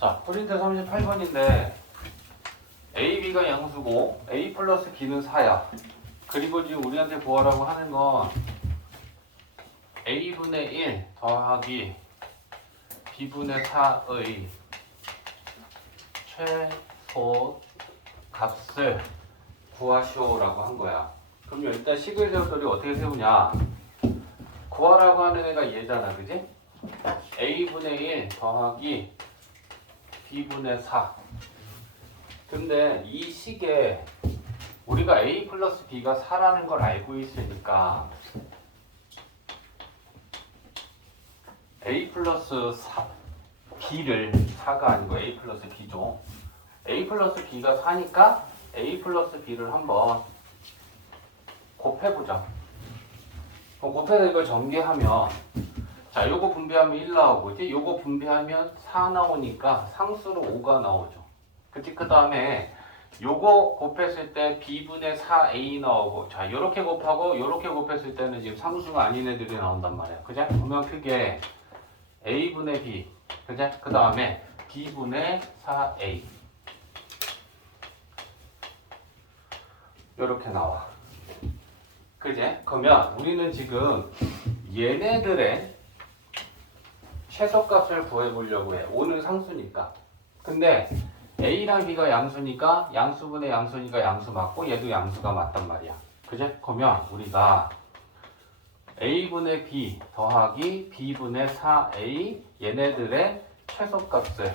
자, 프린트 38번인데 A, B가 양수고 A 플러스 B는 4야. 그리고 지금 우리한테 구하라고 하는 건 A분의 1 더하기 B분의 4의 최소 값을 구하시오라고 한 거야. 그럼 일단 식을 세우더니 어떻게 세우냐? 구하라고 하는 애가 얘잖아, 그지? A분의 1 더하기 B분의 4. 근데 이 식에 우리가 A 플러스 B가 4라는 걸 알고 있으니까 A 플러스 4, B를 4가 아니고 A 플러스 B죠. A 플러스 B가 4니까 A 플러스 B를 한번 곱해보자. 그럼 곱해서 이걸 전개하면 자, 요거 분배하면 1 나오고 이제 요거 분배하면 4 나오니까 상수로 5가 나오죠. 그치? 그 다음에 요거 곱했을 때 B분의 4A 나오고 자, 요렇게 곱하고 요렇게 곱했을 때는 지금 상수가 아닌 애들이 나온단 말이야. 그죠? 그러면 크게 A분의 B, 그죠? 그 다음에 B분의 4A 요렇게 나와. 그제? 그러면 우리는 지금 얘네들의 최소값을 구해보려고 해. 5는 상수니까. 근데 A랑 B가 양수니까 양수분의 양수니까 양수 맞고 얘도 양수가 맞단 말이야. 그제? 그러면 우리가 A분의 B 더하기 B분의 4A 얘네들의 최소값을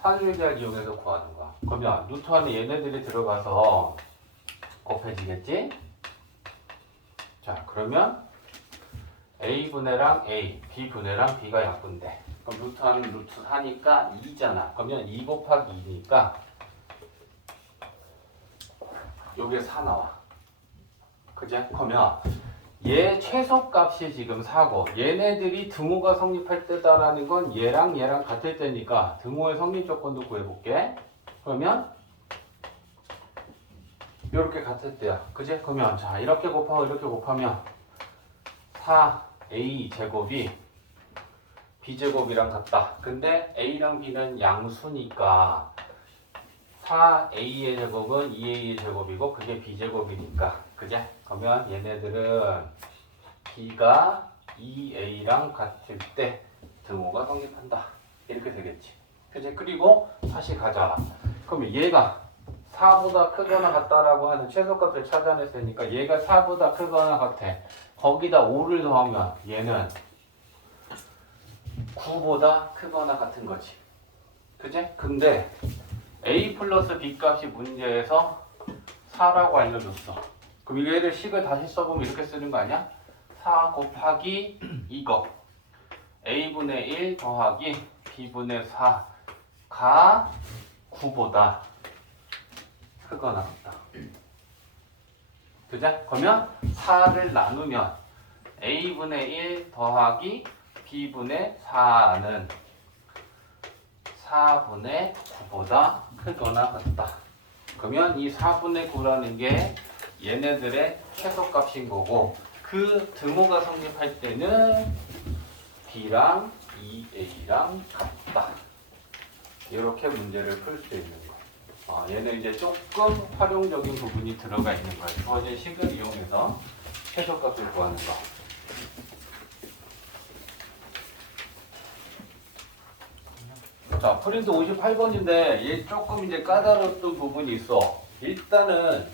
산술계약 이용해서 구하는 거야. 그러면 루트 안에 얘네들이 들어가서 곱해지겠지? 자, 그러면 A분의랑 A, B분의랑 B가 약분돼. 그럼 루트 안은 루트 4니까 2잖아. 그러면 2 곱하기 2니까 요게 4 나와. 그제? 그러면 얘 최소값이 지금 4고 얘네들이 등호가 성립할 때다라는 건 얘랑 얘랑 같을 때니까 등호의 성립 조건도 구해볼게. 그러면 이렇게 같을 때야. 그제? 그러면 자, 이렇게 곱하고 이렇게 곱하면 4A 제곱이 B제곱이랑 같다. 근데 A랑 B는 양수니까 4A의 제곱은 2A의 제곱이고 그게 B제곱이니까. 그제? 그러면 얘네들은 B가 2A랑 같을 때 등호가 성립한다. 이렇게 되겠지. 그제? 그리고 다시 가자. 그러면 얘가 4보다 크거나 같다라고 하는 최소값을 찾아냈으니까 얘가 4보다 크거나 같아. 거기다 5를 더하면 얘는 9보다 크거나 같은 거지. 그제? 근데 A 플러스 B 값이 문제에서 4라고 알려줬어. 그럼 얘를 식을 다시 써보면 이렇게 쓰는 거 아니야? 4 곱하기 이거 A분의 1 더하기 B분의 4가 9보다 크거나 같다. 그죠? 그러면 4를 나누면 A분의 1 더하기 B분의 4는 4분의 9보다 크거나 같다. 그러면 이 4분의 9라는 게 얘네들의 최소값인 거고 그 등호가 성립할 때는 B랑 2A랑 같다. 이렇게 문제를 풀 수 있는 거. 얘는 이제 조금 활용적인 부분이 들어가 있는 거예요. 주어진 식을 이용해서 최소값을 구하는 거. 자, 프린트 58번인데 얘 조금 이제 까다로웠던 부분이 있어. 일단은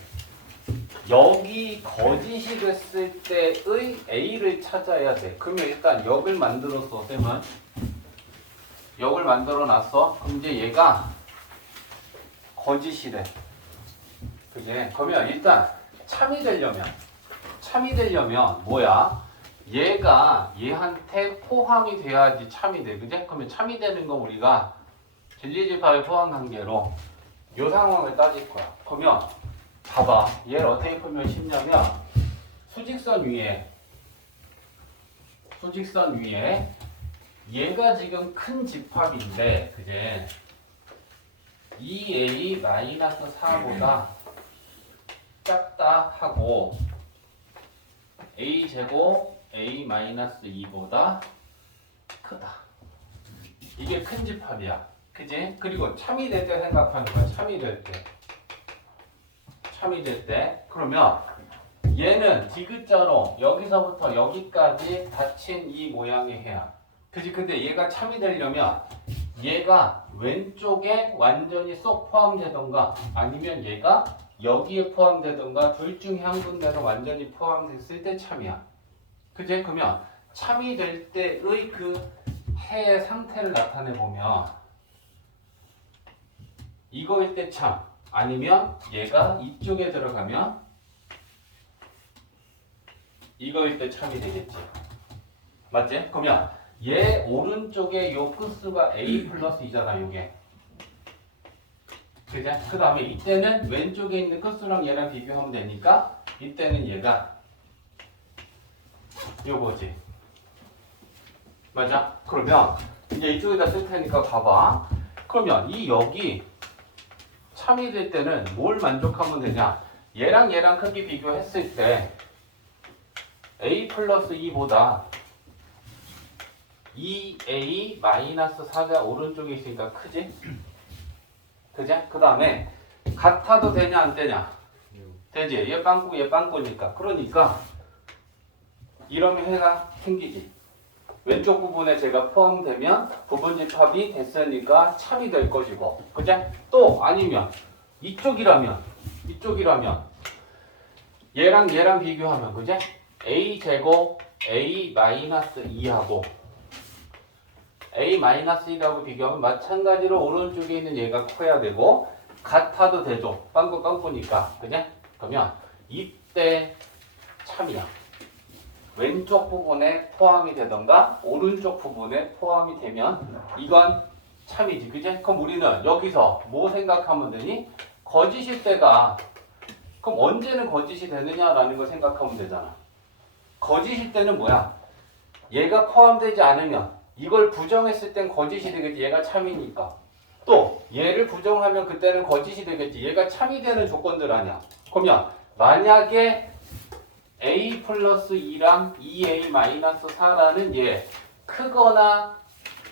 여기 거짓이 됐을 때의 A를 찾아야 돼. 그러면 일단 역을 만들었어, 쌤은. 역을 만들어 놨어. 그럼 이제 얘가 거짓이래. 그게? 그러면 일단 참이 되려면 뭐야? 얘가 얘한테 포함이 돼야지 참이 돼. 그제? 그러면 참이 되는 거 우리가 진리집합의 포함 관계로 요 상황을 따질 거야. 그러면 봐봐. 얘를 어떻게 풀면 쉽냐면 수직선 위에 얘가 지금 큰 집합인데 그제? 2A-4보다 작다 하고 A제곱 A-2보다 크다. 이게 큰 집합이야. 그지? 그리고 참이 될 때 생각하는 거야. 참이 될 때. 참이 될 때. 그러면 얘는 디귿자로 여기서부터 여기까지 닫힌 이 모양의 해야. 그지? 근데 얘가 참이 되려면 얘가 왼쪽에 완전히 쏙 포함되던가 아니면 얘가 여기에 포함되던가 둘 중에 한 군데로 완전히 포함됐을 때 참이야. 그지? 그러면 참이 될 때의 그 해의 상태를 나타내 보면 이거일 때 참, 아니면 얘가 이쪽에 들어가면 이거일 때 참이 되겠지. 맞지? 그러면 얘 오른쪽에 요 끝수가 a 플러스 2잖아, 요게. 그죠? 그 다음에 이때는 왼쪽에 있는 끝수랑 얘랑 비교하면 되니까 이때는 얘가 요거지. 맞아? 그러면 이제 이쪽에다 쓸 테니까 봐봐. 그러면 이 여기 참이 될 때는 뭘 만족하면 되냐? 얘랑 얘랑 크기 비교했을 때 a 플러스 2보다 2a 마이너스 4가 오른쪽에 있으니까 크지? 그지? 그 다음에 같아도 되냐 안 되냐? 되지? 얘 빵꾸 얘 빵꾸니까. 그러니까 이러면 해가 생기지. 왼쪽 부분에 제가 포함되면 부분집합이 됐으니까 참이 될 것이고, 그죠? 또 아니면 이쪽이라면 얘랑 얘랑 비교하면, 그죠? a 제곱 a 마이너스 2하고 a 마이너스 1하고 비교하면 마찬가지로 오른쪽에 있는 얘가 커야 되고 같아도 되죠. 빵꾸니까, 그죠? 그러면 이때 참이야. 왼쪽 부분에 포함이 되던가 오른쪽 부분에 포함이 되면 이건 참이지, 그지? 그럼 우리는 여기서 뭐 생각하면 되니? 거짓일 때가, 그럼 언제는 거짓이 되느냐라는 걸 생각하면 되잖아. 거짓일 때는 뭐야? 얘가 포함되지 않으면 이걸 부정했을 땐 거짓이 되겠지. 얘가 참이니까. 또 얘를 부정하면 그때는 거짓이 되겠지. 얘가 참이 되는 조건들 아니야. 그러면 만약에 a 플러스 2랑 2a 마이너스 4라는 얘 크거나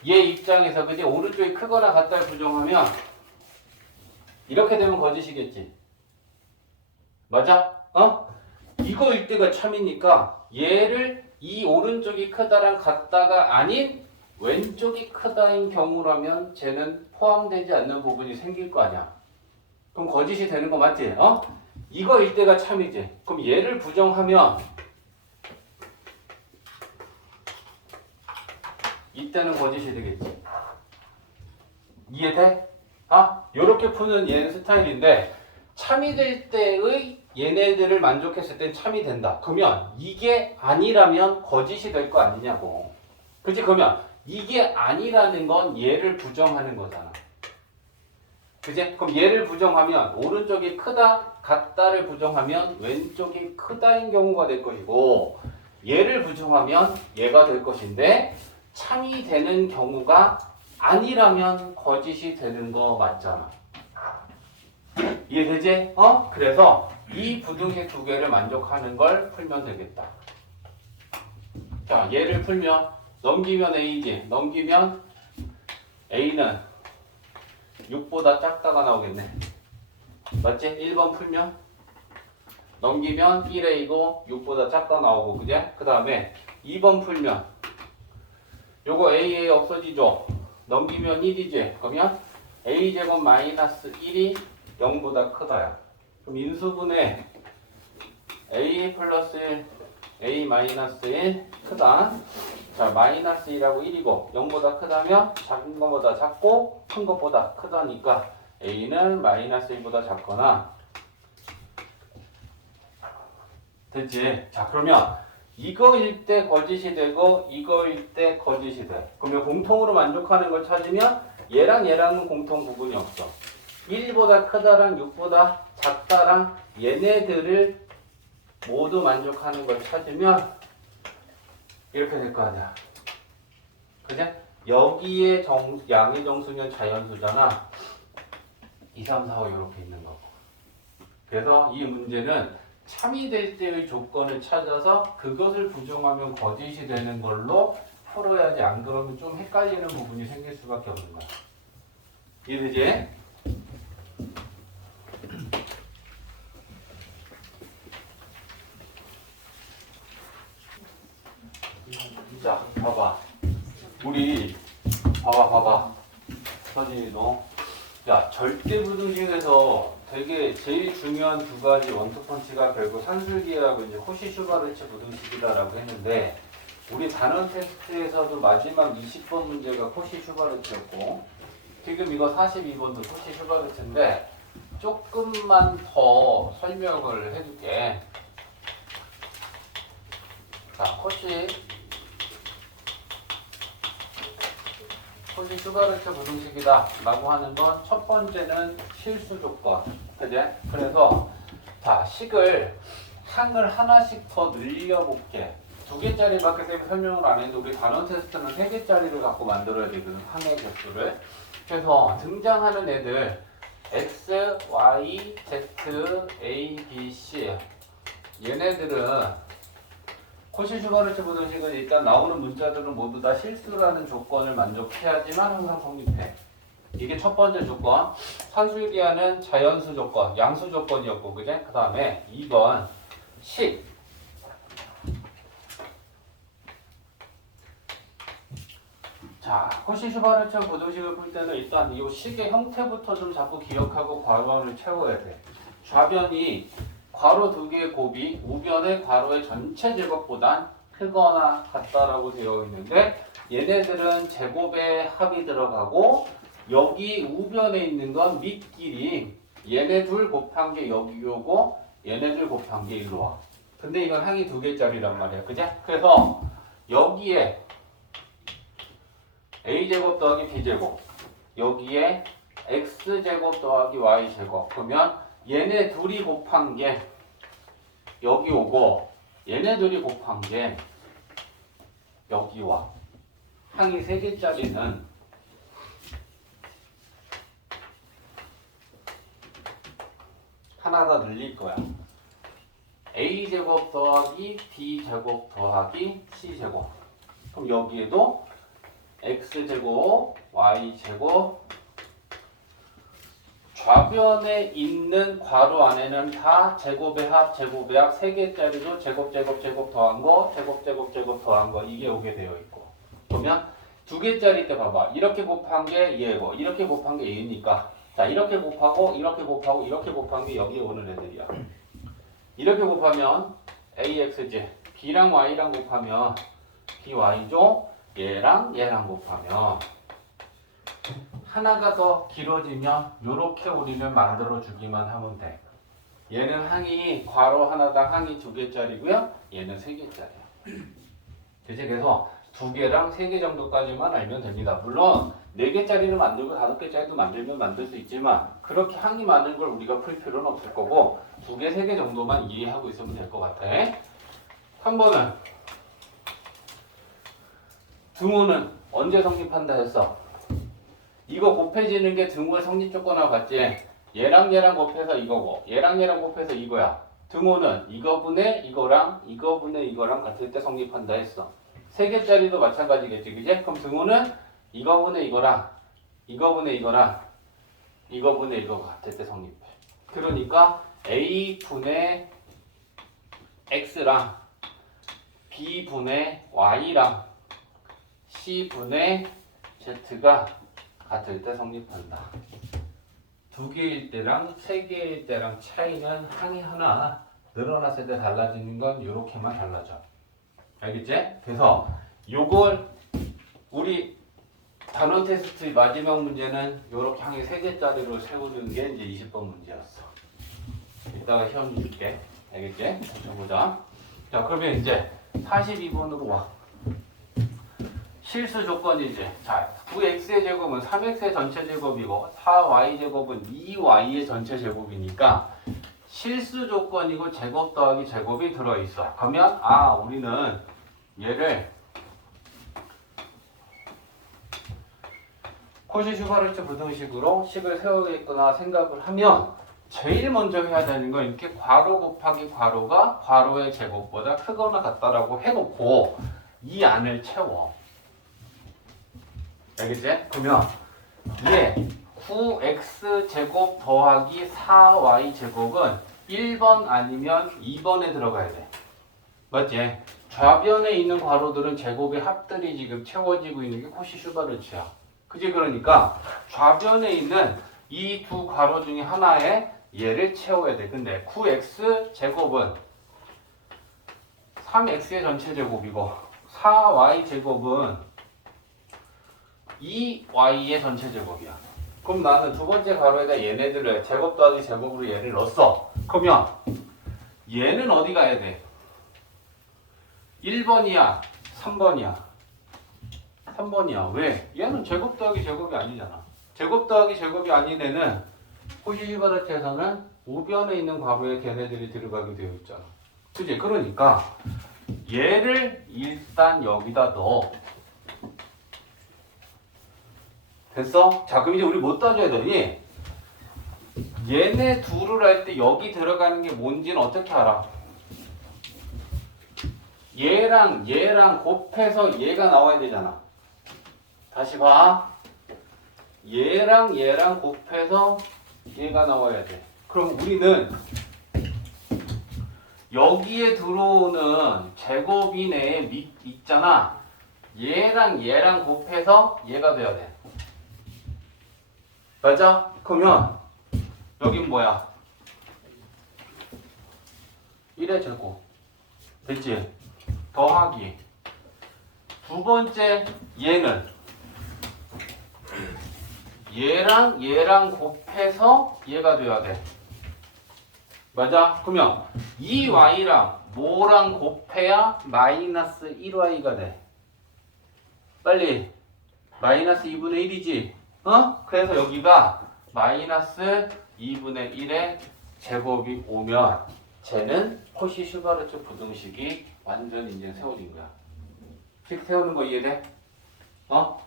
얘 입장에서 그지 오른쪽이 크거나 같다를 부정하면 이렇게 되면 거짓이겠지. 맞아? 이거일 때가 참이니까 얘를 이 오른쪽이 크다랑 같다가 아닌 왼쪽이 크다인 경우라면 쟤는 포함되지 않는 부분이 생길 거 아니야. 그럼 거짓이 되는 거 맞지? 이거일 때가 참이지. 그럼 얘를 부정하면 이때는 거짓이 되겠지. 이해돼? 요렇게 푸는 얘는 스타일인데 참이 될 때의 얘네들을 만족했을 땐 참이 된다. 그러면 이게 아니라면 거짓이 될 거 아니냐고. 그치? 그러면 이게 아니라는 건 얘를 부정하는 거잖아. 그치? 그럼 얘를 부정하면 오른쪽이 크다, 같다를 부정하면 왼쪽이 크다인 경우가 될 것이고 얘를 부정하면 얘가 될 것인데 참이 되는 경우가 아니라면 거짓이 되는 거 맞잖아. 이해되지? 그래서 이 부등식 두 개를 만족하는 걸 풀면 되겠다. 자, 얘를 풀면 넘기면 a지. 넘기면 a는 6보다 작다가 나오겠네. 맞지? 1번 풀면 넘기면 1a고 6보다 작다 나오고, 그제? 그 다음에 2번 풀면 요거 a 없어지죠? 넘기면 1이지. 그러면 a제곱 마이너스 1이 0보다 크다야. 그럼 인수분해 a 플러스 1, a 마이너스 1 크다. 자, 마이너스 1하고 1이고 0보다 크다면 작은 것보다 작고 큰 것보다 크다니까 a는 마이너스 1보다 작거나 됐지? 자, 그러면 이거일 때 거짓이 되고 이거일 때 거짓이 돼. 그러면 공통으로 만족하는 걸 찾으면 얘랑 얘랑은 공통 부분이 없어. 1보다 크다랑 6보다 작다랑 얘네들을 모두 만족하는 걸 찾으면 이렇게 될 거 아니야. 그냥 여기에 양의 정수는 자연수잖아. 2, 3, 4, 5 이렇게 있는 거고. 그래서 이 문제는 참이 될 때의 조건을 찾아서 그것을 부정하면 거짓이 되는 걸로 풀어야 해야지. 안 그러면 좀 헷갈리는 부분이 생길 수밖에 없는 거야. 이해되지? 자, 봐봐. 우리 봐봐. 서진이 너. 야, 절대 부등식에서 되게 제일 중요한 두 가지 원투펀치가 결국 산술기하고 이제 코시-슈바르츠 부등식이다라고 했는데, 우리 단원 테스트에서도 마지막 20번 문제가 코시-슈바르츠였고, 지금 이거 42번도 코시-슈바르츠인데 조금만 더 설명을 해줄게. 자, 코시-슈바르츠 부등식이다 라고 하는 건 첫 번째는 실수 조건. 그제? 그래서 자, 항을 하나씩 더 늘려볼게. 2개짜리밖에 쌤이 설명을 안 했는데 우리 단원 테스트는 3개짜리를 갖고 만들어야 되거든. 항의 개수를. 그래서 등장하는 애들 X, Y, Z, A, B, C 얘네들은 코시-슈바르츠 부등식은 일단 나오는 문자들은 모두 다 실수라는 조건을 만족해야지만 항상 성립해. 이게 첫 번째 조건. 산술기하는 자연수 조건, 양수 조건이었고, 그제? 그 다음에 2번 식. 자, 코시-슈바르츠 부등식을 풀 때는 일단 이 식의 형태부터 좀 자꾸 기억하고 괄호를 채워야 돼. 좌변이 괄호 2개의 곱이 우변의 괄호의 전체 제곱보단 크거나 같다라고 되어 있는데, 얘네들은 제곱의 합이 들어가고 여기 우변에 있는 건 밑길이 얘네 둘 곱한 게 여기 오고 얘네들 곱한 게 일로 와. 근데 이건 항이 2개짜리란 말이야. 그제? 그래서 여기에 a제곱 더하기 b제곱, 여기에 x제곱 더하기 y제곱. 그러면 얘네 둘이 곱한 게 여기 오고 얘네 둘이 곱한 게 여기 와. 항이 3개짜리는 하나 더 늘릴 거야. a제곱 더하기 b제곱 더하기 c제곱. 그럼 여기에도 x제곱, y제곱, 좌변에 있는 괄호 안에는 다 제곱의 합, 제곱의 합 3개짜리로 제곱 더한 거, 제곱 더한 거 이게 오게 되어 있고. 그러면 2개짜리 때 봐봐. 이렇게 곱한 게 얘고, 이렇게 곱한 게 얘니까. 자, 이렇게 곱하고, 이렇게 곱한 게 여기 오는 애들이야. 이렇게 곱하면 axj, b랑 y랑 곱하면 by죠. 얘랑 곱하면 하나가 더 길어지면 요렇게 우리는 만들어 주기만 하면 돼. 얘는 항이 괄호 하나당 항이 2개짜리고요. 얘는 3개짜리야. 그치? 그래서 2개랑 3개 정도까지만 알면 됩니다. 물론 4개짜리를 만들고 5개짜리도 만들면 만들 수 있지만 그렇게 항이 많은 걸 우리가 풀 필요는 없을 거고 2개, 3개 정도만 이해하고 있으면 될 것 같아. 3번은 등호는 언제 성립한다 했어? 이거 곱해지는 게 등호의 성립 조건하고 같지? 얘랑 곱해서 이거고 얘랑 곱해서 이거야. 등호는 이거분의 이거랑 같을 때 성립한다 했어. 3개짜리도 마찬가지겠지, 그지? 그럼 등호는 이거분의 이거가 같을 때 성립해. 그러니까 a분의 x랑 b분의 y랑 c분의 z가 같을 때 성립한다. 2개일 때랑 3개일 때랑 차이는 항이 하나 늘어났을 때 달라지는 건 이렇게만 달라져. 알겠지? 그래서 요걸 우리 단원 테스트 마지막 문제는 이렇게 항이 3개짜리로 세우는 게 이제 20번 문제였어. 이따가 시험 줄게. 알겠지? 보자. 자, 그러면 이제 42번으로 와. 실수 조건이지. 자, 9x의 제곱은 3x의 전체 제곱이고 4y 제곱은 2y의 전체 제곱이니까 실수 조건이고 제곱 더하기 제곱이 들어있어. 그러면 우리는 얘를 코시-슈바르츠 부등식으로 식을 세우겠구나 생각을 하면 제일 먼저 해야 되는 건 이렇게 괄호 곱하기 괄호가 괄호의 제곱보다 크거나 같다라고 해놓고 이 안을 채워. 알겠지? 그러면 얘 9x제곱 더하기 4y제곱은 1번 아니면 2번에 들어가야 돼. 맞지? 좌변에 있는 괄호들은 제곱의 합들이 지금 채워지고 있는 게 코시-슈바르츠야. 그지? 그러니까 좌변에 있는 이 두 괄호 중에 하나에 얘를 채워야 돼. 근데 9x제곱은 3x의 전체 제곱이고 4y제곱은 2y의 전체 제곱이야. 그럼 나는 두 번째 가로에다 얘네들을 제곱 더하기 제곱으로 얘를 넣었어. 그러면 얘는 어디 가야 돼? 1번이야? 3번이야? 3번이야. 왜? 얘는 제곱 더하기 제곱이 아니잖아. 제곱 더하기 제곱이 아닌 애는 코시-슈바르츠에서는 우변에 있는 괄호에 걔네들이 들어가게 되어 있잖아. 그치? 그러니까 얘를 일단 여기다 넣어. 됐어? 자, 그럼 이제 우리 뭐 따져야 되니? 얘네 둘을 할 때 여기 들어가는 게 뭔지는 어떻게 알아? 얘랑 곱해서 얘가 나와야 되잖아. 다시 봐. 얘랑 곱해서 얘가 나와야 돼. 그럼 우리는 여기에 들어오는 제곱인 애 밑 있잖아. 얘랑 곱해서 얘가 돼야 돼. 맞아? 그러면 여긴 뭐야? 1의 제곱. 됐지? 더하기. 두 번째 얘는 얘랑 곱해서 얘가 돼야 돼. 맞아? 그러면 이 y랑 뭐랑 곱해야 마이너스 1y가 돼. 빨리. 마이너스 2분의 1이지? 어? 그래서 여기가 마이너스 2분의 1의 제곱이 오면 쟤는 코시-슈바르츠 부등식이 완전 이제 세워진 거야. 식 세우는 거 이해돼? 어?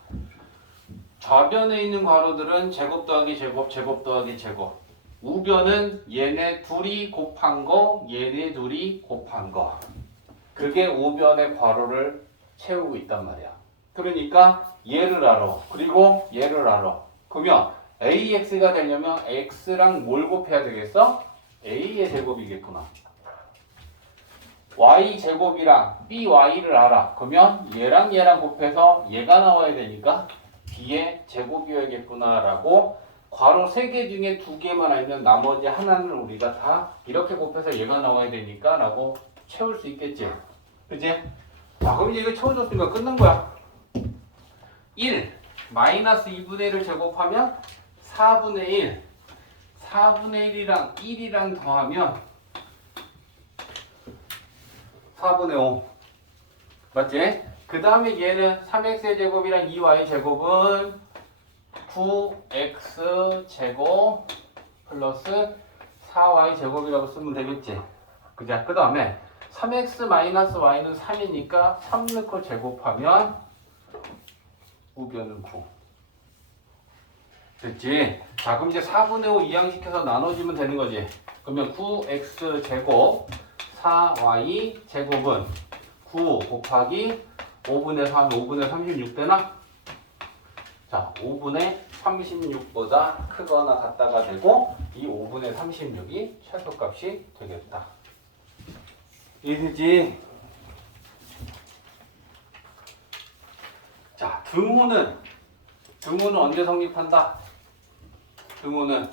좌변에 있는 괄호들은 제곱 더하기 제곱, 제곱 더하기 제곱. 우변은 얘네 둘이 곱한 거, 얘네 둘이 곱한 거. 그게 우변의 괄호를 채우고 있단 말이야. 그러니까 얘를 알아. 그리고 얘를 알아. 그러면 AX가 되려면 X랑 뭘 곱해야 되겠어? A의 제곱이겠구나. Y제곱이랑 BY를 알아. 그러면 얘랑 곱해서 얘가 나와야 되니까 B의 제곱이어야겠구나 라고 괄호 3개 중에 2개만 알면 나머지 하나는 우리가 다 이렇게 곱해서 얘가 나와야 되니까 라고 채울 수 있겠지. 그치? 자, 그럼 이제 이거 채워줬으니까 끝난 거야. 1 마이너스 2분의 1을 제곱하면 4분의 1 4분의 1이랑 1이랑 더하면 4분의 5 맞지? 그 다음에 얘는 3x의 제곱이랑 2y 제곱은 9x 제곱 플러스 4y 제곱이라고 쓰면 되겠지. 그죠? 그 다음에 3x 마이너스 y는 3이니까 3 넣고 제곱하면 우변은 9. 됐지? 자, 그럼 이제 4분의 5 이항시켜서 나눠주면 되는 거지. 그러면 9x 제곱 4y 제곱은 9 곱하기 5분의 3, 5분의 36 되나? 자, 5분의 36보다 크거나 같다가 되고 이 5분의 36이 최소값이 되겠다. 이해되지? 자, 등호는 언제 성립한다? 등호는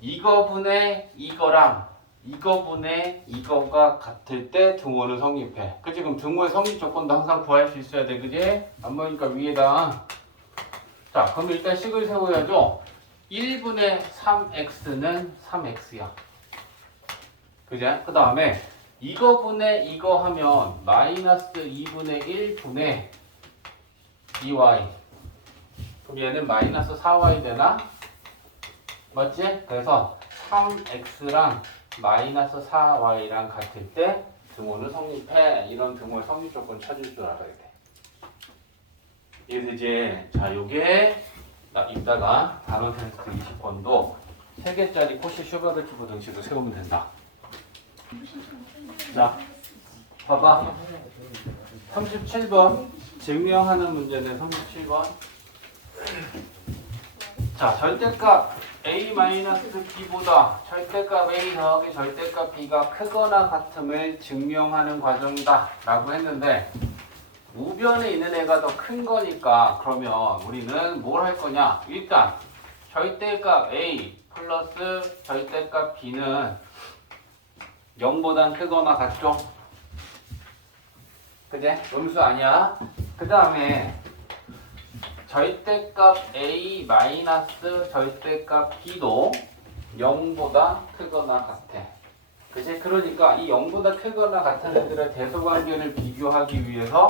이거분의 이거랑 이거분의 이거가 같을 때 등호는 성립해. 그치? 그럼 등호의 성립 조건도 항상 구할 수 있어야 돼. 그지? 안 보니까 위에다. 자, 그럼 일단 식을 세워야죠. 1분의 3x는 3x야. 그지? 그 다음에 이거분의 이거 하면 마이너스 2분의 1분의 2y. 그럼 얘는 마이너스 4y 되나? 맞지? 그래서 3x랑 마이너스 4y랑 같을 때 등호는 성립해. 이런 등호의 성립 조건 찾을 줄 알아야 돼. 이해되지? 자, 요게 이따가 단원 테스트 20번도 3개짜리 코시-슈바르츠 부등식을 세우면 된다. 자, 봐봐. 37번. 증명하는 문제는 37번. 자, 절대값 a-b보다 절대값 a 더하기 절대값 b가 크거나 같음을 증명하는 과정이다 라고 했는데 우변에 있는 애가 더 큰 거니까 그러면 우리는 뭘 할 거냐? 일단 절대값 a 플러스 절대값 b는 0보단 크거나 같죠? 그제? 음수 아니야? 그 다음에 절대값 a 마이너스 절대값 b도 0보다 크거나 같아. 그치? 그러니까 이 0보다 크거나 같은 애들의 대소관계를 비교하기 위해서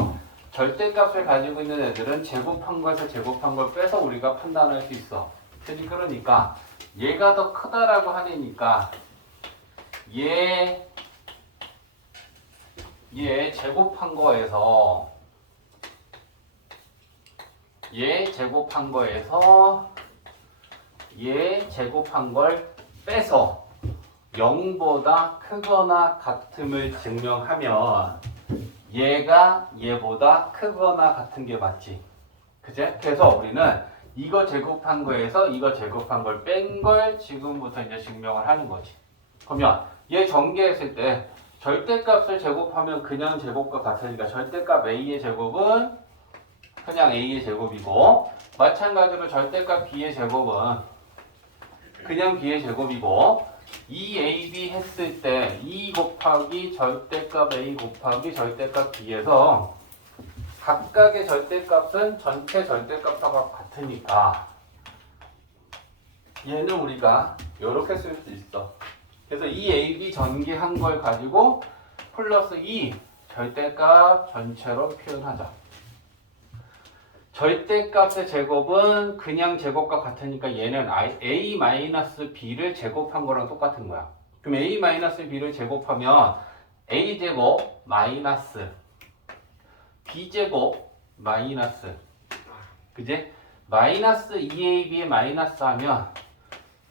절대값을 가지고 있는 애들은 제곱한 것에서 제곱한 걸 빼서 우리가 판단할 수 있어. 그치? 그러니까 얘가 더 크다라고 하니까 얘 제곱한 거에서 얘 제곱한 걸 빼서 0보다 크거나 같음을 증명하면 얘가 얘보다 크거나 같은 게 맞지. 그치? 그래서 우리는 이거 제곱한 거에서 이거 제곱한 걸 뺀 걸 지금부터 이제 증명을 하는 거지. 그러면 얘 전개했을 때 절대값을 제곱하면 그냥 제곱과 같으니까 절대값 a의 제곱은 그냥 a의 제곱이고 마찬가지로 절대값 b의 제곱은 그냥 b의 제곱이고 2ab 했을 때 2 곱하기 절대값 a 곱하기 절대값 b에서 각각의 절대값은 전체 절대값과 같으니까 얘는 우리가 이렇게 쓸 수 있어. 그래서 2ab 전개한 걸 가지고 플러스 2 절대값 전체로 표현하자. 절대값의 제곱은 그냥 제곱과 같으니까 얘는 a-b를 제곱한 거랑 똑같은 거야. 그럼 a-b를 제곱하면 a제곱 마이너스 b제곱 마이너스 그지? 마이너스 2ab에 마이너스 하면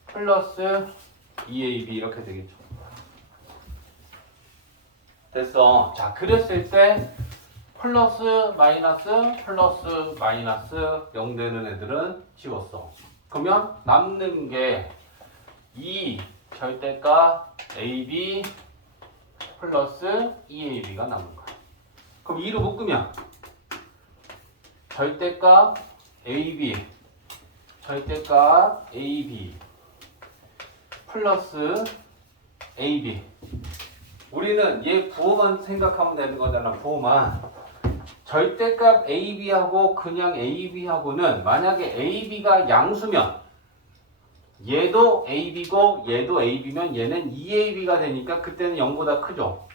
플러스 2ab 이렇게 되겠죠. 됐어. 자, 그랬을 때 플러스 마이너스 0 되는 애들은 지웠어. 그러면 남는 게 2 절대값 AB 플러스 2AB가 남은 거야. 그럼 2로 묶으면 절대값 AB 절대값 AB 플러스 AB 우리는 얘 부호만 생각하면 되는 거잖아. 부호만. 절대값 AB하고 그냥 AB하고는 만약에 AB가 양수면 얘도 AB고 얘도 AB면 얘는 2AB가 되니까 그때는 0보다 크죠.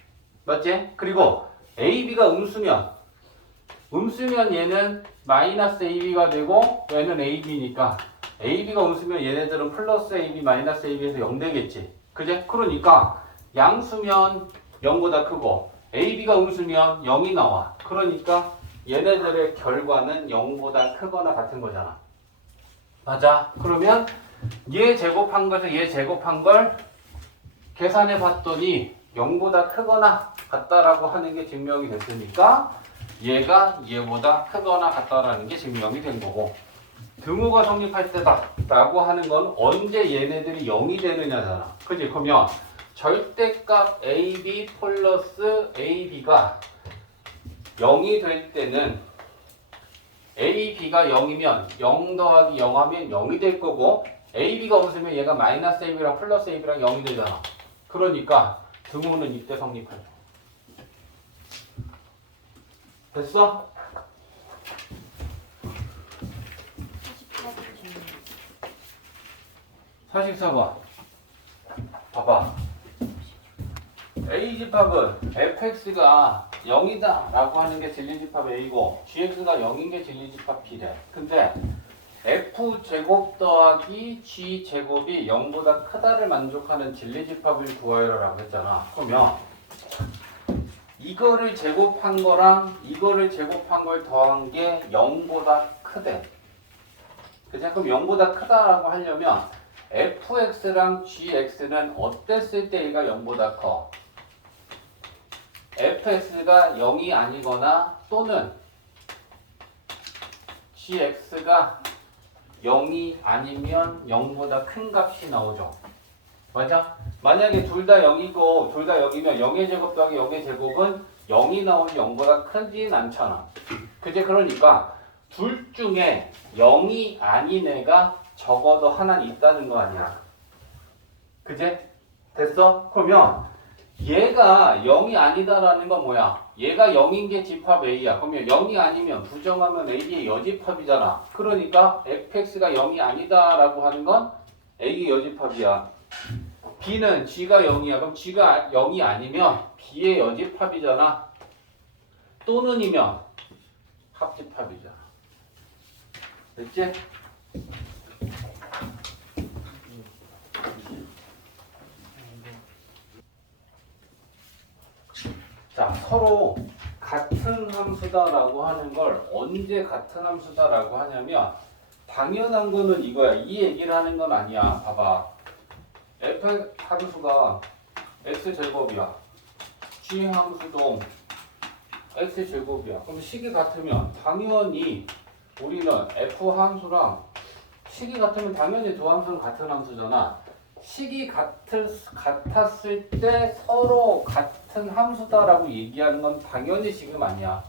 맞지? 그리고 AB가 음수면 얘는 마이너스 AB가 되고 얘는 AB니까 AB가 음수면 얘네들은 플러스 AB 마이너스 AB에서 0 되겠지. 그지? 그러니까 양수면 0보다 크고 AB가 음수면 0이 나와. 그러니까 얘네들의 결과는 0보다 크거나 같은 거잖아. 맞아. 그러면 얘 제곱한 것에서 얘 제곱한 걸 계산해 봤더니 0보다 크거나 같다라고 하는 게 증명이 됐으니까 얘가 얘보다 크거나 같다라는 게 증명이 된 거고 등호가 성립할 때다 라고 하는 건 언제 얘네들이 0이 되느냐잖아. 그치? 그러면 절대값 AB 플러스 AB가 0이 될 때는 AB가 0이면 0 더하기 0 하면 0이 될 거고 AB가 없으면 얘가 마이너스 AB랑 플러스 AB랑 0이 되잖아. 그러니까 등호는 이때 성립할 거야. 됐어? 44번 봐봐. A집합은 fx가 0이다 라고 하는 게 진리집합 A고 gx가 0인 게 진리집합 B래. 근데 f제곱 더하기 g제곱이 0보다 크다를 만족하는 진리집합을 구하여라 라고 했잖아. 그러면 이거를 제곱한 거랑 이거를 제곱한 걸 더한 게 0보다 크대. 그치? 그럼 0보다 크다라고 하려면 fx랑 gx는 어땠을 때 얘가 0보다 커? fx가 0이 아니거나 또는 gx가 0이 아니면 0보다 큰 값이 나오죠. 맞아? 만약에 둘 다 0이고 둘 다 0이면 0의 제곱 더하기 0의 제곱은 0이 나오지 0보다 크진 않잖아. 그제 그러니까 둘 중에 0이 아닌 애가 적어도 하나는 있다는 거 아니야. 그제? 됐어? 그러면 얘가 0이 아니다라는 건 뭐야? 얘가 0인 게 집합 A야. 그러면 0이 아니면 부정하면 A의 여집합이잖아. 그러니까 fx가 0이 아니다라고 하는 건 A의 여집합이야. B는 G가 0이야. 그럼 G가 0이 아니면 B의 여집합이잖아. 또는이면 합집합이잖아. 됐지? 자, 서로 같은 함수다라고 하는 걸 언제 같은 함수다라고 하냐면 당연한 거는 이거야. 이 얘기를 하는 건 아니야. 봐봐. f 함수가 x제곱이야. g 함수도 x제곱이야. 그럼 식이 같으면 당연히 우리는 f 함수랑 식이 같으면 당연히 두 함수는 같은 함수잖아. 식이 같았을 때 서로 같은 함수다라고 얘기하는 건 당연히 지금 아니야.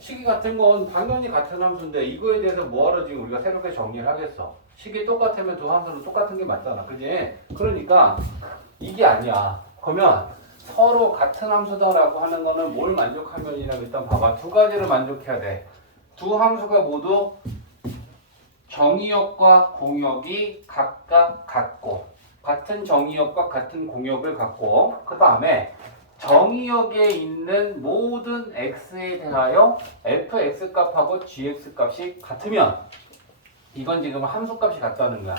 식이 같은 건 당연히 같은 함수인데 이거에 대해서 뭐하러 지금 우리가 새롭게 정리를 하겠어. 식이 똑같으면 두 함수는 똑같은 게 맞잖아. 그지? 그러니까 이게 아니야. 그러면 서로 같은 함수다라고 하는 거는 뭘 만족하면이라고 일단 봐봐. 두 가지를 만족해야 돼. 두 함수가 모두 정의역과 공역이 각각 같고 같은 정의역과 같은 공역을 갖고 그 다음에 정의역에 있는 모든 x에 대하여 fx 값하고 gx 값이 같으면 이건 지금 함수 값이 같다는 거야.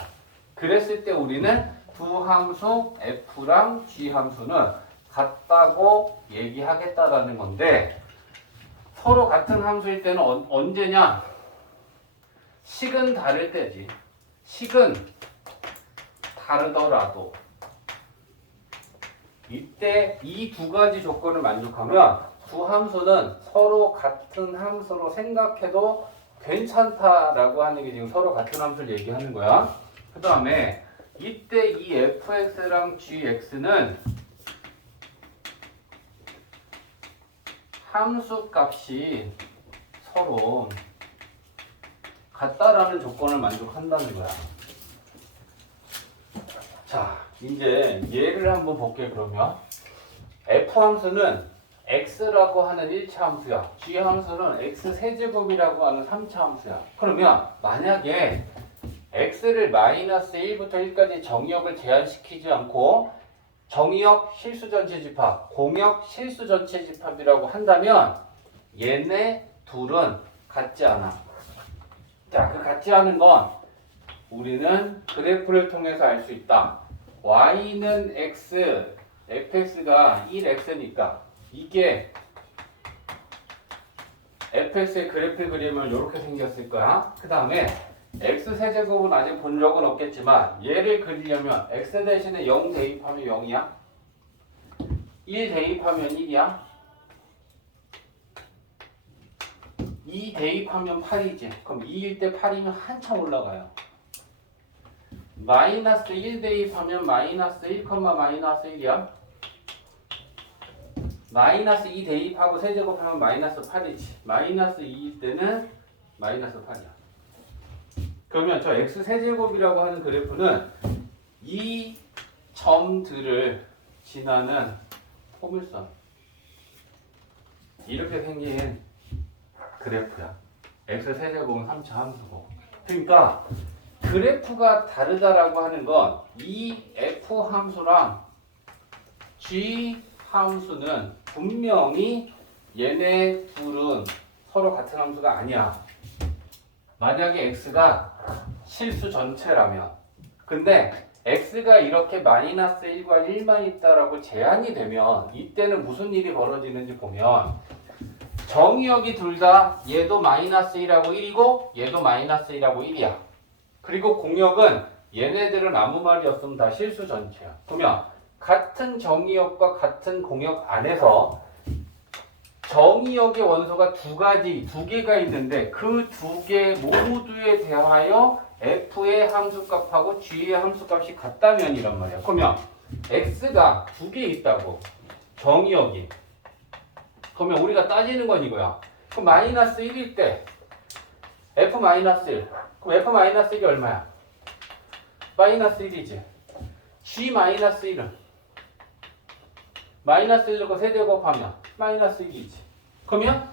그랬을 때 우리는 두 함수 f랑 g 함수는 같다고 얘기하겠다라는 건데 서로 같은 함수일 때는 언제냐? 식은 다를 때지. 식은 다르더라도 이때 이 두 가지 조건을 만족하면 두 함수는 서로 같은 함수로 생각해도 괜찮다라고 하는 게 지금 서로 같은 함수를 얘기하는 거야. 그 다음에 이때 이 fx랑 gx는 함수 값이 서로 같다라는 조건을 만족한다는 거야. 자, 이제 얘를 한번 볼게. 그러면 f 함수는 x라고 하는 1차 함수야. g 함수는 x 세제곱이라고 하는 3차 함수야. 그러면 만약에 x를 마이너스 1부터 1까지 정의역을 제한시키지 않고 정의역 실수 전체 집합, 공역 실수 전체 집합이라고 한다면 얘네 둘은 같지 않아. 자, 그 같지 않은 건 우리는 그래프를 통해서 알 수 있다. y는 x, fx가 1x니까 이게 fx의 그래프 그림을 이렇게 생겼을 거야. 그 다음에 x 세제곱은 아직 본 적은 없겠지만 얘를 그리려면 x 대신에 0 대입하면 0이야. 1 대입하면 1이야. 2 대입하면 8이지. 그럼 2일 때 8이면 한참 올라가요. 마이너스 1 대입하면 마이너스 1, 마이너스 1이야. 마이너스 2 대입하고 세제곱하면 마이너스 8이지. 마이너스 2일 때는 마이너스 8이야. 그러면 저 x 세제곱이라고 하는 그래프는 이 점들을 지나는 포물선 이렇게 생긴 그래프야. x 세제곱은 3차 함수고. 그러니까 그래프가 다르다라고 하는 건 이 f 함수랑 g 함수는 분명히 얘네 둘은 서로 같은 함수가 아니야. 만약에 x가 실수 전체라면. 근데 x가 이렇게 마이너스 1과 1만 있다라고 제한이 되면 이때는 무슨 일이 벌어지는지 보면 정의역이 둘 다 얘도 마이너스 1하고 1이고 얘도 마이너스 1하고 1이야. 그리고 공역은 얘네들은 아무 말이 없으면 다 실수 전체야. 그러면 같은 정의역과 같은 공역 안에서 정의역의 원소가 두 개가 있는데 그 두 개 모두에 대하여 f의 함수값하고 g의 함수값이 같다면 이란 말이야. 그러면 x가 두 개 있다고 정의역이. 그러면 우리가 따지는 건 이거야. 그럼 마이너스 1일 때 f 마이너스 1. 그럼 f 마이너스 1이 얼마야? 마이너스 1이지. g 마이너스 1은 마이너스 1로 세제곱하면 마이너스 1이지. 그러면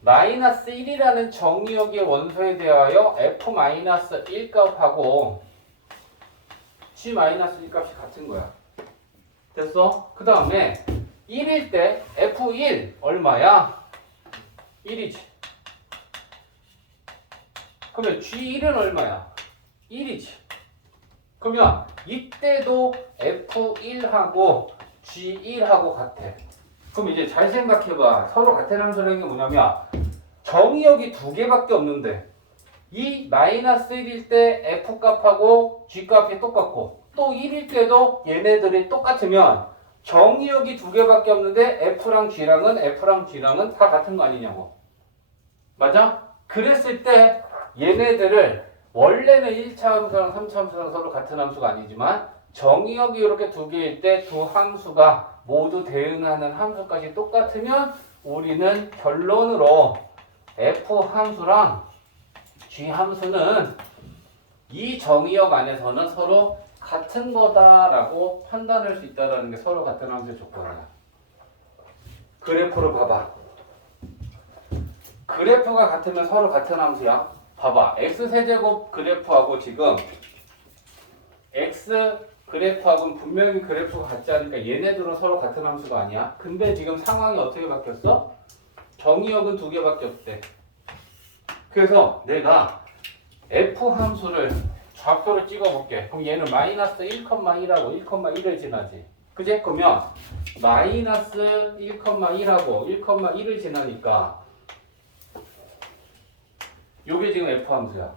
마이너스 1이라는 정의역의 원소에 대하여 f 마이너스 1 값하고 g 마이너스 1 값이 같은 거야. 됐어? 그 다음에 1일 때 f1 얼마야? 1이지. 그러면 g1은 얼마야? 1이지. 그러면 이때도 f1하고 g1하고 같아. 그럼 이제 잘 생각해봐. 서로 같은 함수라는 게 뭐냐면 정의역이 두 개밖에 없는데 이 마이너스 1일 때 f 값하고 g 값이 똑같고 또 1일 때도 얘네들이 똑같으면 정의역이 두 개밖에 없는데 f랑 g랑은 다 같은 거 아니냐고. 맞아? 그랬을 때 얘네들을 원래는 1차 함수랑 3차 함수랑 서로 같은 함수가 아니지만 정의역이 이렇게 두 개일 때 두 함수가 모두 대응하는 함수까지 똑같으면 우리는 결론으로 f 함수랑 g 함수는 이 정의역 안에서는 서로 같은 거다라고 판단할 수 있다는 게 서로 같은 함수의 조건이야. 그래프로 봐봐. 그래프가 같으면 서로 같은 함수야. 봐봐. x세제곱 그래프하고 지금 x 그래프하고는 분명히 그래프가 같지 않으니까 얘네들은 서로 같은 함수가 아니야. 근데 지금 상황이 어떻게 바뀌었어? 정의역은 두 개밖에 없대. 그래서 내가 f 함수를 좌표로 찍어볼게. 그럼 얘는 마이너스 1,1하고 1,1을 지나지. 그제? 그러면 마이너스 1,1하고 1,1을 지나니까 요게 지금 f 함수야.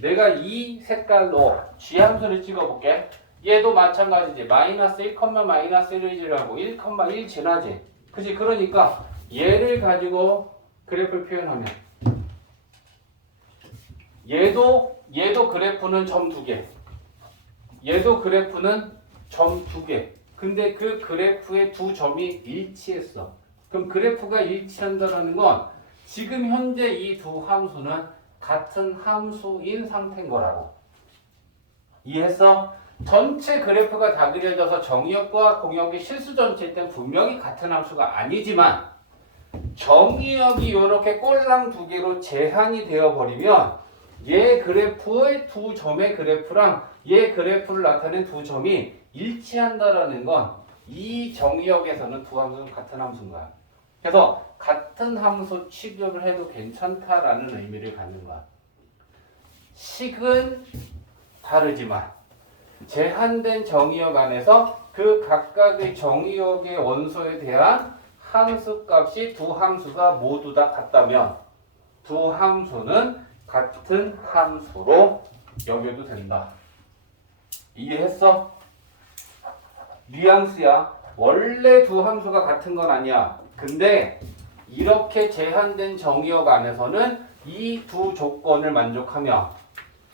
내가 이 색깔로 g 함수를 찍어볼게. 얘도 마찬가지지. 마이너스 1, 마이너스 1을 지나고 1,1 지나지. 그치? 그러니까 얘를 가지고 그래프를 표현하면 얘도 그래프는 점 두 개. 얘도 그래프는 점 두 개. 근데 그 그래프의 두 점이 일치했어. 그럼 그래프가 일치한다는 건 지금 현재 이 두 함수는 같은 함수인 상태인 거라고. 이해했어? 전체 그래프가 다 그려져서 정의역과 공역이 실수 전체일 땐 분명히 같은 함수가 아니지만 정의역이 이렇게 꼴랑 두 개로 제한이 되어버리면 얘 그래프의 두 점의 그래프랑 얘 그래프를 나타낸 두 점이 일치한다라는 건 이 정의역에서는 두 함수는 같은 함수인 거야. 그래서 같은 함수 취급을 해도 괜찮다라는 의미를 갖는 거야. 식은 다르지만 제한된 정의역 안에서 그 각각의 정의역의 원소에 대한 함수값이 두 함수가 모두 다 같다면 두 함수는 같은 함수로 여겨도 된다. 이해했어? 뉘앙스야. 원래 두 함수가 같은 건 아니야. 근데 이렇게 제한된 정의역 안에서는 이 두 조건을 만족하며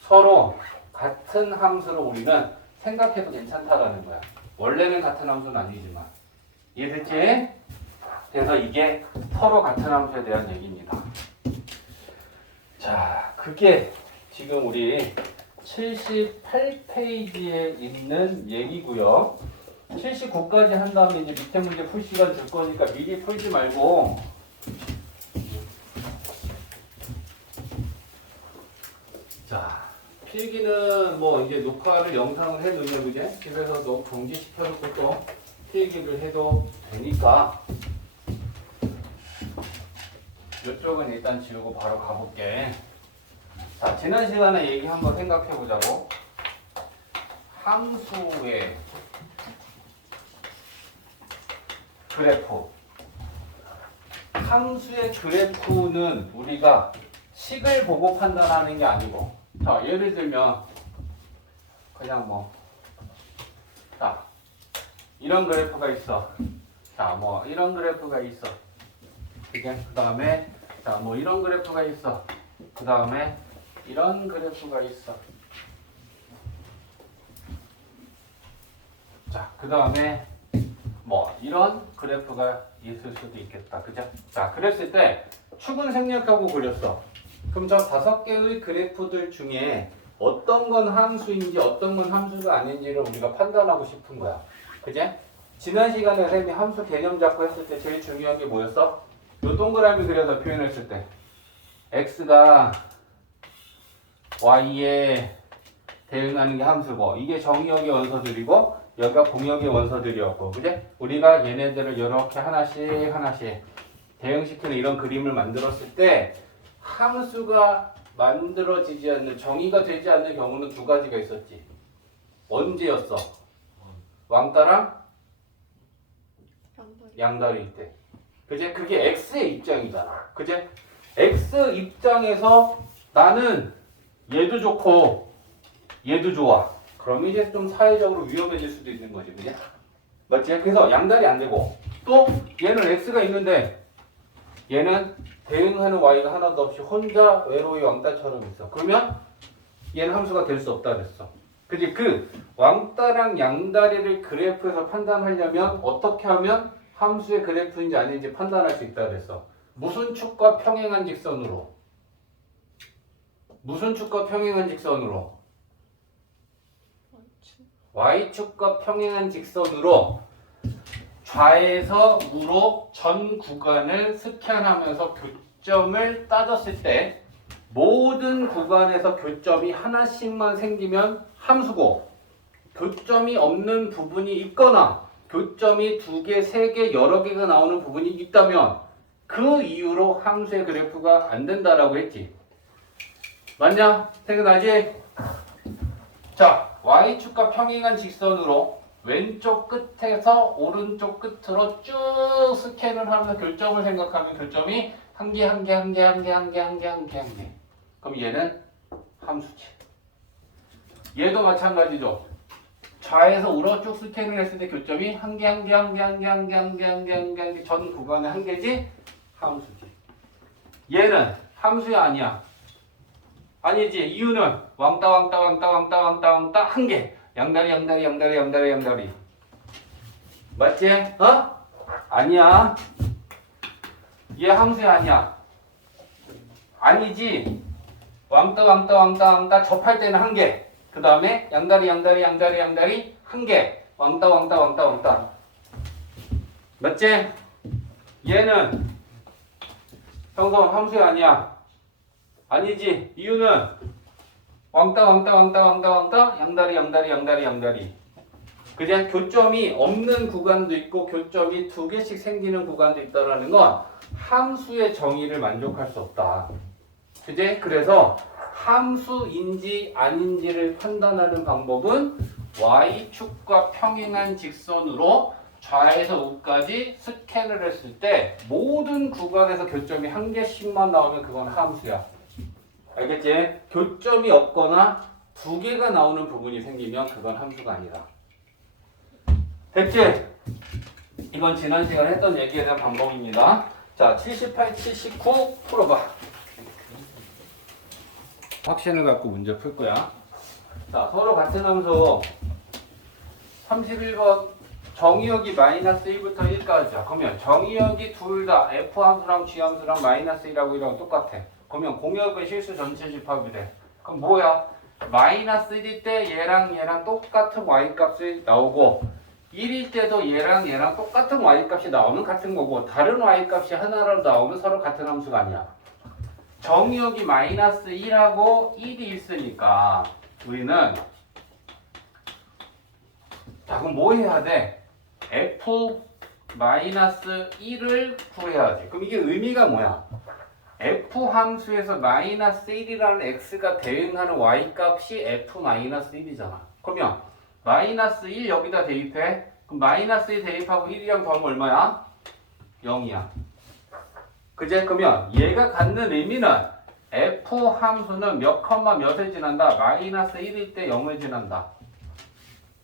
서로 같은 함수로 우리는 생각해도 괜찮다라는 거야. 원래는 같은 함수는 아니지만. 이해됐지? 그래서 이게 서로 같은 함수에 대한 얘기입니다. 자, 그게 지금 우리 78페이지에 있는 얘기고요. 79까지 한 다음에 이제 밑에 문제 풀 시간 줄 거니까 미리 풀지 말고 자, 필기는 뭐 이제 녹화를 영상을 해놓으면 그제 집에서 너 정지시켜놓고 또 필기를 해도 되니까 이쪽은 일단 지우고 바로 가볼게. 자, 지난 시간에 얘기 한번 생각해 보자고. 함수의 그래프. 함수의 그래프는 우리가 식을 보고 판단하는 게 아니고, 자, 예를 들면 그냥 뭐, 자, 이런 그래프가 있어. 자, 뭐 이런 그래프가 있어. 그게 그 다음에 자 뭐 이런 그래프가 있어. 그 다음에 이런 그래프가 있어. 자, 그 다음에 뭐 이런 그래프가 있을 수도 있겠다. 그죠? 자, 그랬을 때 축은 생략하고 그렸어. 그럼 저 5개의 그래프들 중에 어떤 건 함수인지 어떤 건 함수가 아닌지를 우리가 판단하고 싶은 거야. 그제? 지난 시간에 선생님이 함수 개념 잡고 했을 때 제일 중요한 게 뭐였어? 요 동그라미 그려서 표현했을 때 x가 y에 대응하는 게 함수고 이게 정의역의 원소들이고 여기가 공역의 원소들이었고 그제? 우리가 얘네들을 이렇게 하나씩 대응시키는 이런 그림을 만들었을 때 함수가 만들어지지 않는 정의가 되지 않는 경우는 두 가지가 있었지. 언제였어? 왕따랑 양다리일 때. 그제? 그게 X의 입장이잖아. 그제? X 입장에서 나는 얘도 좋고 얘도 좋아. 그럼 이제 좀 사회적으로 위험해질 수도 있는 거지. 그제? 맞지? 그래서 양다리 안 되고 또 얘는 X가 있는데 얘는 대응하는 Y가 하나도 없이 혼자 외로이 왕따처럼 있어. 그러면 얘는 함수가 될 수 없다 그랬어. 그지? 그 왕따랑 양다리를 그래프에서 판단하려면 어떻게 하면 함수의 그래프인지 아닌지 판단할 수 있다 그랬어. 무슨 축과 평행한 직선으로? 무슨 축과 평행한 직선으로? Y축과 평행한 직선으로 좌에서 우로 전 구간을 스캔하면서 교점을 따졌을 때 모든 구간에서 교점이 하나씩만 생기면 함수고 교점이 없는 부분이 있거나 교점이 2개, 3개, 여러 개가 나오는 부분이 있다면 그 이유로 함수의 그래프가 안 된다라고 했지. 맞냐? 생각나지? 자, Y축과 평행한 직선으로 왼쪽 끝에서 오른쪽 끝으로 쭉 스캔을 하면서 교점을 생각하면 교점이 한 개. 그럼 얘는 함수지. 얘도 마찬가지죠. 좌에서 우로 쭉 스캔을 했을 때 교점이 한 개 전 구간에 한 개지 함수지. 얘는 함수야 아니야? 아니지. 이유는 왕따 한 개. 양다리. 맞지? 어? 아니야. 얘 함수야 아니야? 아니지. 왕따 접할 때는 한 개. 그 다음에 양다리 한 개. 왕따. 맞지? 얘는 형성 함수야 아니야? 아니지. 이유는 왕따 양다리. 그냥 교점이 없는 구간도 있고 교점이 2개씩 생기는 구간도 있다라는 건 함수의 정의를 만족할 수 없다. 그제? 그래서 함수인지 아닌지를 판단하는 방법은 Y축과 평행한 직선으로 좌에서 우까지 스캔을 했을 때 모든 구간에서 교점이 한 개씩만 나오면 그건 함수야. 알겠지? 교점이 없거나 2개가 나오는 부분이 생기면 그건 함수가 아니다. 됐지? 이건 지난 시간에 했던 얘기에 대한 방법입니다. 자, 78, 79 풀어봐. 확신을 갖고 문제 풀 거야. 자, 서로 같은 함수 31번 정의역이 마이너스 1부터 1까지야. 그러면 정의역이 둘 다 F 함수랑 G 함수랑 마이너스 1하고 1하고 똑같아. 그러면 공역의 실수 전체 집합이 돼. 그럼 뭐야? 마이너스 1일 때 얘랑 똑같은 Y값이 나오고 1일 때도 얘랑 똑같은 Y값이 나오면 같은 거고 다른 Y값이 하나로 나오면 서로 같은 함수가 아니야. 정의역이 마이너스 1하고 1이 있으니까 우리는 자 그럼 뭐 해야 돼? F 마이너스 1을 구해야지. 그럼 이게 의미가 뭐야? F 함수에서 마이너스 1이라는 X가 대응하는 Y값이 F 마이너스 1이잖아. 그러면 마이너스 1 여기다 대입해. 그럼 마이너스 1 대입하고 1이랑 더하면 얼마야? 0이야. 그제? 그러면 얘가 갖는 의미는 F 함수는 몇 컴마 몇을 지난다? 마이너스 1일 때 0을 지난다.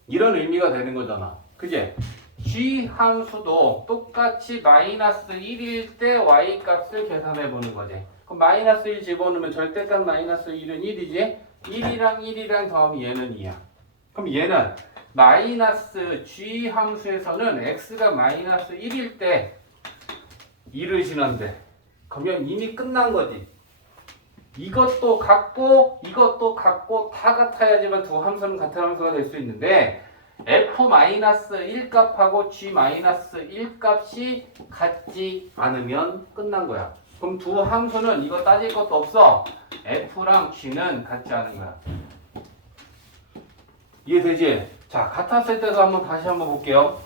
이런 의미가 되는 거잖아. 그제? g 함수도 똑같이 마이너스 1일 때 y 값을 계산해 보는 거지. 그럼 마이너스 1 집어넣으면 절대값 마이너스 1은 1이지. 1이랑 1이랑 더하면 얘는 2야. 그럼 얘는 마이너스 g 함수에서는 x가 마이너스 1일 때 2를 지난대. 그러면 이미 끝난 거지. 이것도 같고 이것도 같고 다 같아야지만 두 함수는 같은 함수가 될 수 있는데 f-1 값하고 g-1 값이 같지 않으면 끝난 거야. 그럼 두 함수는 이거 따질 것도 없어. f랑 g는 같지 않은 거야. 이해되지? 자, 같았을 때도 한번 다시 한번 볼게요.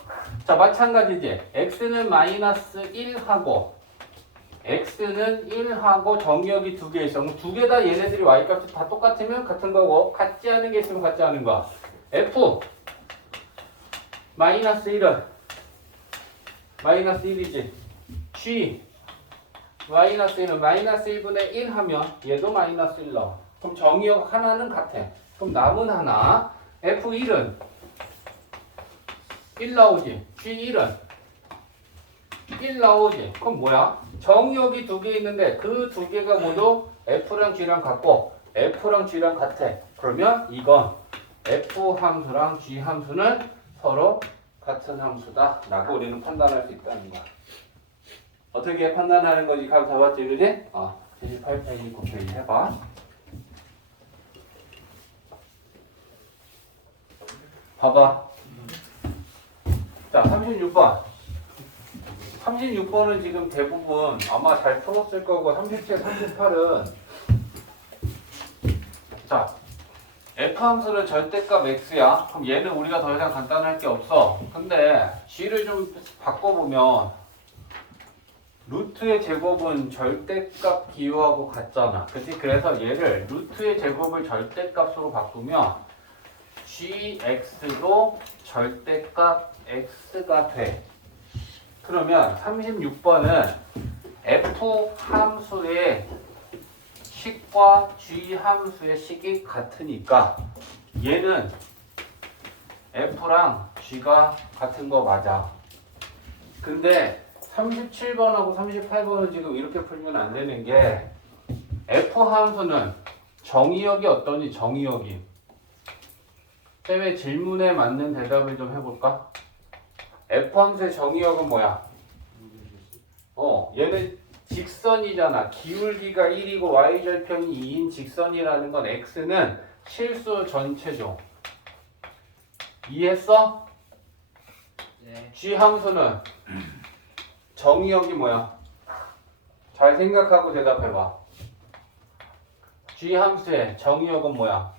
자, 마찬가지지. x는 마이너스 1하고 x는 1하고 정의역이 두 개 있어. 그럼 두 개 다 얘네들이 y값이 다 똑같으면 같은 거고 같지 않은 게 있으면 같지 않은 거. f 마이너스 1은 마이너스 1이지. g 마이너스 1은 마이너스 1분의 1 하면 얘도 마이너스 1 넣어. 그럼 정의역 하나는 같아. 그럼 남은 하나 f1은 1 나오지. g1은 1 나오지. 그럼 뭐야? 정의역이 두 개 있는데 그 두 개가 모두 f랑 g랑 같고 f랑 g랑 같아. 그러면 이건 f 함수랑 g 함수는 서로 같은 함수다 라고 우리는 판단할 수 있다는 거야. 어떻게 판단하는 거지? 감 잡았지, 그지? 78페이지 곱하기 해봐. 봐봐. 자, 36번. 36번은 지금 대부분 아마 잘 풀었을 거고 37, 38은 자, F함수는 절대값 X야. 그럼 얘는 우리가 더 이상 간단할 게 없어. 근데 G를 좀 바꿔보면 루트의 제곱은 절대값 기호하고 같잖아. 그치? 그래서 얘를 루트의 제곱을 절대값으로 바꾸면 gx도 절대값 x가 돼. 그러면 36번은 f 함수의 식과 g 함수의 식이 같으니까 얘는 f랑 g가 같은 거 맞아. 근데 37번하고 38번은 지금 이렇게 풀면 안 되는 게 f 함수는 정의역이 어떠니? 정의역이 쌤의 질문에 맞는 대답을 좀 해볼까? f 함수의 정의역은 뭐야? 얘는 직선이잖아. 기울기가 1이고 y절편이 2인 직선이라는 건 x는 실수 전체죠. 이해했어? 네. g 함수는 정의역이 뭐야? 잘 생각하고 대답해봐. g 함수의 정의역은 뭐야?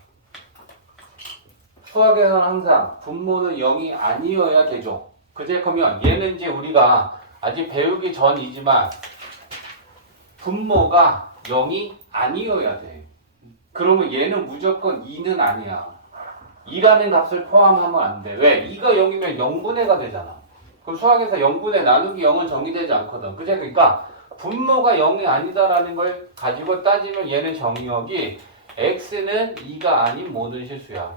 수학에서는 항상 분모는 0이 아니어야 되죠. 그제 그러면 얘는 이제 우리가 아직 배우기 전이지만 분모가 0이 아니어야 돼. 그러면 얘는 무조건 2는 아니야. 2라는 값을 포함하면 안 돼. 왜? 2가 0이면 0분의가 되잖아. 그럼 수학에서 0분의 나누기 0은 정의되지 않거든. 그제 그러니까 분모가 0이 아니다라는 걸 가지고 따지면 얘는 정의역이 x는 2가 아닌 모든 실수야.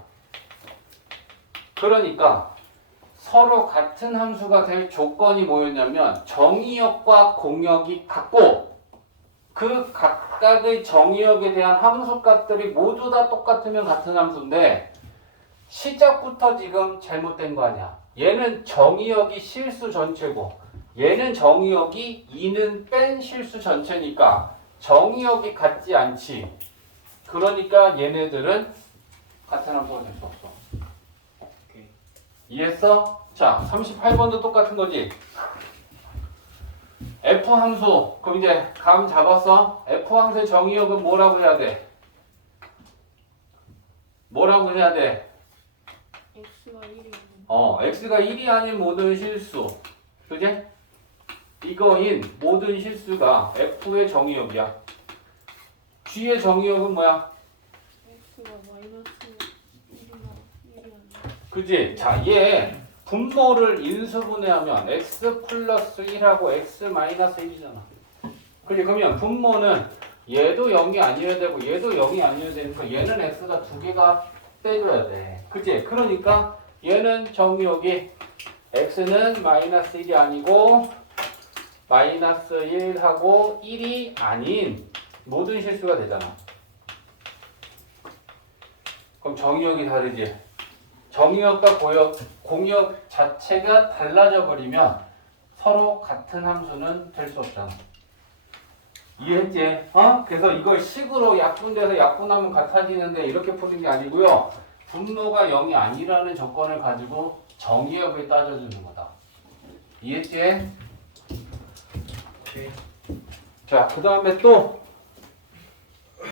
그러니까 서로 같은 함수가 될 조건이 뭐였냐면 정의역과 공역이 같고 그 각각의 정의역에 대한 함수값들이 모두 다 똑같으면 같은 함수인데 시작부터 지금 잘못된 거 아니야. 얘는 정의역이 실수 전체고 얘는 정의역이 2는 뺀 실수 전체니까 정의역이 같지 않지. 그러니까 얘네들은 같은 함수가 될 수 없어. 오케이. 이해했어? 자, 38번도 똑같은 거지. F 함수. 그럼 이제 감 잡았어? F 함수의 정의역은 뭐라고 해야 돼? 뭐라고 해야 돼? x가 1이 x가 1이 아닌 모든 실수. 그지? 이거인 모든 실수가 F의 정의역이야. G의 정의역은 뭐야? x가 마이너스 1이 아니야. 그지? 자, 얘 분모를 인수분해하면 x 플러스 1하고 x 마이너스 1이잖아. 그지? 그러면 분모는 얘도 0이 아니어야 되고 얘도 0이 아니어야 되니까 얘는 x가 두 개가 빼줘야 돼. 그지? 그러니까 얘는 정의역이 x는 마이너스 1이 아니고 마이너스 1하고 1이 아닌 모든 실수가 되잖아. 그럼 정의역이 다르지. 정의역과 공역 자체가 달라져 버리면 서로 같은 함수는 될 수 없잖아. 이해했지? 그래서 이걸 식으로 약분돼서 약분하면 같아지는데 이렇게 푸는 게 아니고요. 분모가 0이 아니라는 조건을 가지고 정의역을 따져주는 거다. 이해했지? 오케이. 자, 그 다음에 또